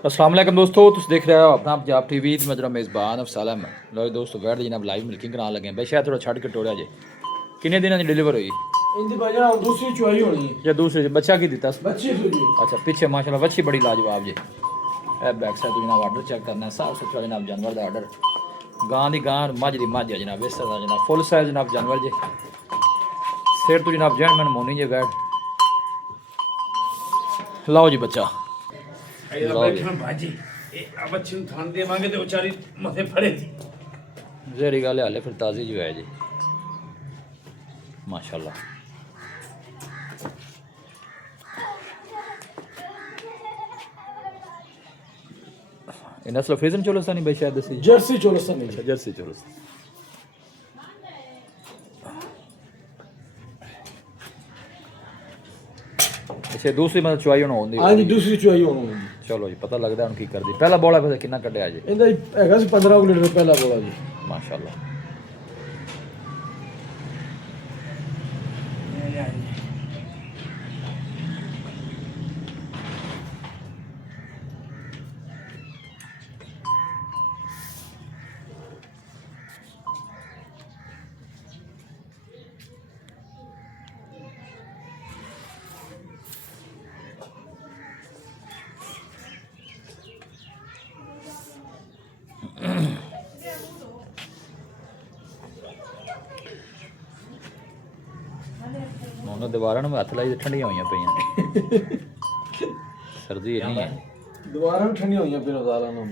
अस्सलाम वालेकुम दोस्तों, तुम देख रहे हो अपना पंजाब टीवी ते मेरा मेज़बान अफसाल अहमद। लो जी दोस्तों, बैठ जनाब लाइव मिल्किंग कराने लगे भाई, शायद थोड़ा छड़ के टोड़िया जे किन्ने दिनों की डिलीवर हुई इनकी भाईजान दूसरी चुआई होनी है। या दूसरे बच्चा की दिता बच्ची सूजी अच्छा पीछे माशाल्लाह बच्ची बड़ी लाजवाब जे। ए बैक साइड तो जनाब आर्डर चेक करना है, साफ सुथरा जनाब जानवर का आर्डर। गां की गां, मझ की मझ है जनाब, इस तरह जनाब फुल साइज जनाब जानवर जे। सिर तो जनाब जैन मैन मोनी जे बैठ। लाओ जी बच्चा लाओ जी। भाजी बच्ची थान देवांगे तो बेचारी मथे फड़े थी। जहरी गल हाले फिर ताज़ी जो है जी माशाल्लाह। ये नस्ल फ्रीजन चोलस्तानी भाई शायद दसी जर्सी चोलस्तानी अच्छा जर्सी चोलस्तानी। अच्छा दूसरी मतलब चुआई होना होंदी हाँ जी दूसरी चुआई होनी है। चलो जी पता लगता है की कर दी। पहला बॉला पता कितना कटिया जी इनका हैगा सी 15 लीटर पहला बोला जी माशाल्लाह। उन्होंने दीवारा में हथ लाई ठंडिया हुई पे सर्दी इन्नी है दोबारा भी ठंडी हुई फिर उतारा ना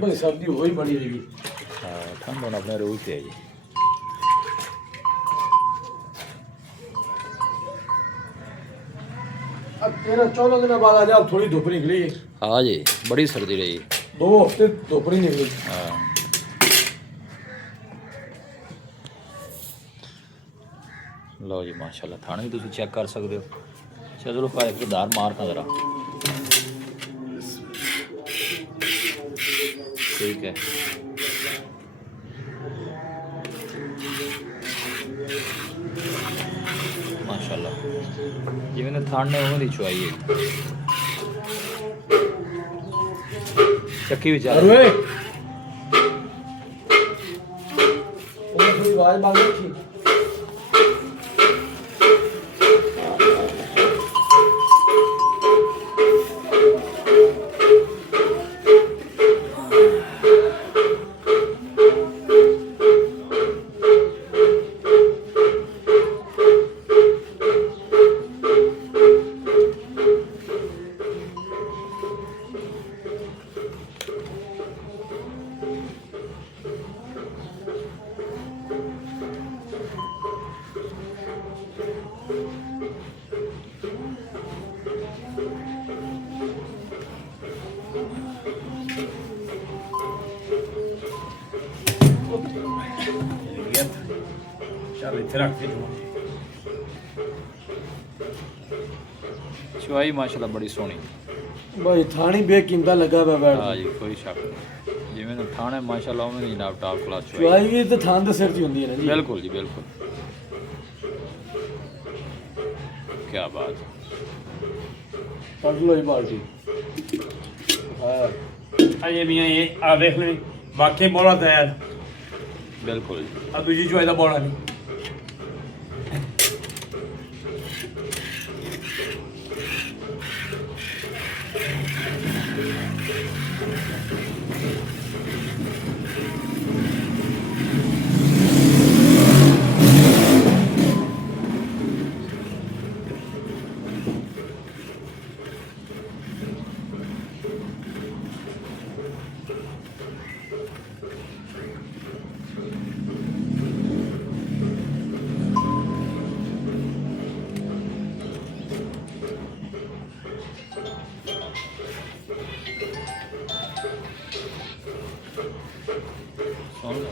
भाई सर्दी हो ही बड़ी रही। हाँ ठंड होना अपने रूह से है जी। अब 13-14 दिन बाद आ जा थोड़ी धुप निकली। हाँ जी बड़ी सर्दी रही 2 हफ्ते धुप नहीं निकली। हाँ लो जी माशाल्लाह थाने भी तुम चेक कर सकते हो। चलो भाई धार मार का जरा ठीक है। माशाल्लाह जिवें थान ने उवें दी चुआई है। चक्की भी चल अरे थोड़ी आवाज मांग रखी। चल इथे रख दे चुआई माशाल्लाह बड़ी सोहनी भाई थानी बेकीमता लगा हुआ बैठ। हाँ जी कोई शक नहीं जिवें थाने माशाल्लाह उवें दी जनाब टॉप क्लास चुआई भी तो थान दे सिर च हुंदी है ना जी। बिल्कुल जी बिल्कुल क्या बात है। पढ़ लो ये बाल्टी। हाँ अजे मियाँ ये आ देख ले वाकई बोला तैयार बिल्कुल जी आ दूजी चुआई का बोला नहीं। सुन लो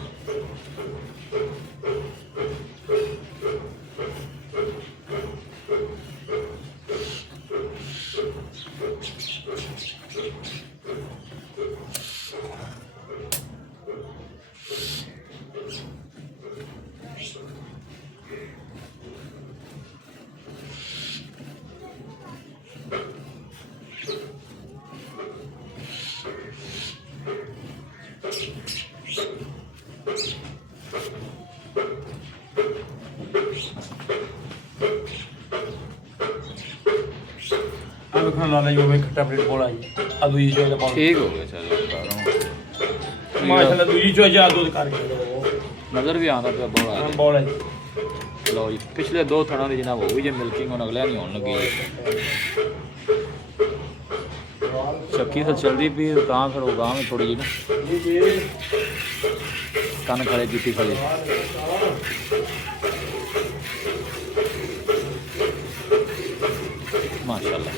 ਲਾਲਾ ਜੀ ਉਹ ਖੱਟਾ ਪਲੇਟ ਬੋਲਾ ਜੀ ਆ ਦੂਜੀ ਚੋਈ ਦਾ ਪਾਉ ਠੀਕ ਹੋ ਗਿਆ ਚਲੋ ਬਾਹਰੋਂ ਮਾਸ਼ਾਅੱਲਾ ਦੂਜੀ ਚੋਈ ਜਾ ਦੁੱਧ ਕਰਕੇ ਨਜ਼ਰ ਵੀ ਆਉਂਦਾ ਪਿਆ ਬੋਲਾ ਬੋਲਾ ਜੀ ਲਓ ਜੀ ਪਿਛਲੇ 2 ਥਣਾਂ ਦੀ ਜਨਾਬ ਹੋ ਗਈ ਜੇ ਮਿਲਕਿੰਗ ਹੁਣ ਅਗਲਿਆਂ ਨਹੀਂ ਹੋਣ ਲੱਗੀ ਚੱਕੀ ਤਾਂ ਚਲਦੀ ਪਈ ਤਾਂ ਫਿਰ ਉਹ ਗਾਂ ਵਿੱਚ ਥੋੜੀ ਜਿਹੀ ਨਾ ਕੰਨ ਖੜੇ ਕੀਤੀ ਖੜੇ ਮਾਸ਼ਾਅੱਲਾ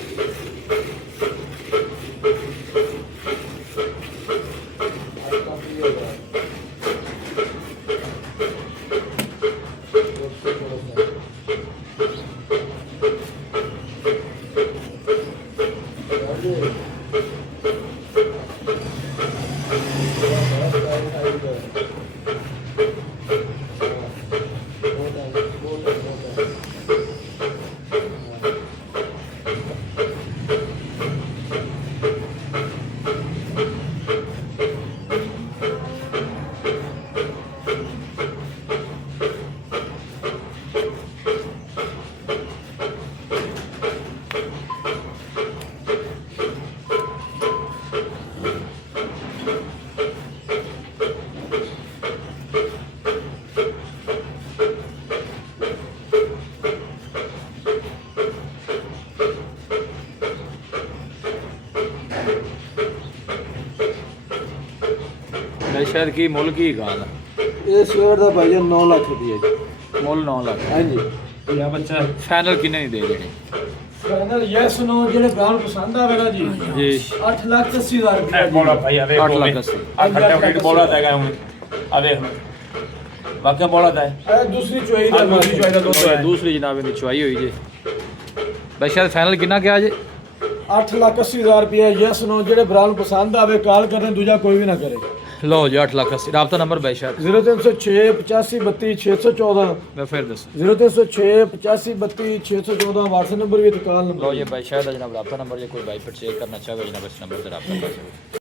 ਸ਼ਾਇਦ ਕੀ ਮੁੱਲ ਕੀ ਗਾਂ ਦਾ ਇਹ ਸਵੇਰ ਦਾ ਭਾਈ 9 ਲੱਖ ਰੁਪਏ ਜੀ ਮੁੱਲ 9 ਲੱਖ ਹਾਂਜੀ ਯਾ ਬੱਚਾ ਫਾਈਨਲ ਕਿੰਨੇ ਦੀ ਦੇ ਦੇਣੀ ਫਾਈਨਲ ਯੈਸ ਨੋ ਜਿਹੜੇ ਗਾਣ ਪਸੰਦ ਆਵੇਗਾ ਜੀ ਜੀ 8,80,000 ਰੁਪਏ ਬੋਲਾ ਭਾਈ ਆ ਵੇਖ 8 ਲੱਖ 80 ਆ ਖੱਟਾ ਪਲੇਟ ਬੋਲਾ ਦੇਗਾ ਹੁਣ ਆ ਵੇਖ ਵਾਕਿਆ ਬੋਲਾ ਦਾ ਹੈ ਇਹ ਦੂਸਰੀ ਚੋਈ ਦਾ ਦੂਸਰੀ ਚੋਈ ਦਾ ਦੁੱਧ ਹੈ ਦੂਸਰੀ ਜਨਾਬ ਇਹਦੀ ਚੁਆਈ ਹੋਈ ਜੇ ਬਈ ਸ਼ਾਇਦ ਫਾਈਨਲ ਕਿੰਨਾ ਕਿਹਾ ਜੇ 8,80,000 ਰੁਪਏ ਯੈਸ ਨੋ ਜਿਹੜੇ ਬ੍ਰਾਂਡ ਪਸੰਦ ਆਵੇ ਕਾਲ ਕਰਨ ਦੂਜਾ ਕੋਈ ਵੀ ਨਾ ਕਰੇ ਲਓ ਜੀ 8 ਲੱਖ 80 ਰਾਬਤਾ ਨੰਬਰ ਬਈ ਸ਼ਾਇਦ 0306 85 32 614 ਮੈਂ ਫਿਰ ਦੱਸੋ 0306 85 32 614 WhatsApp ਨੰਬਰ ਵੀ ਤੇ ਕਾਲ ਨੰਬਰ ਲਓ ਜੀ ਬਾਈ ਸ਼ਾਇਦ ਜਨਾਬ ਰਾਬਤਾ ਨੰਬਰ ਜੇ ਕੋਈ ਬਾਈ ਪਰਚੇਜ਼ ਕਰਨਾ ਚਾਹੇ ਜਨਾਬ ਇਸ ਨੰਬਰ ਤੇ ਰਾਬਤਾ ਕਰ ਸਕਦਾ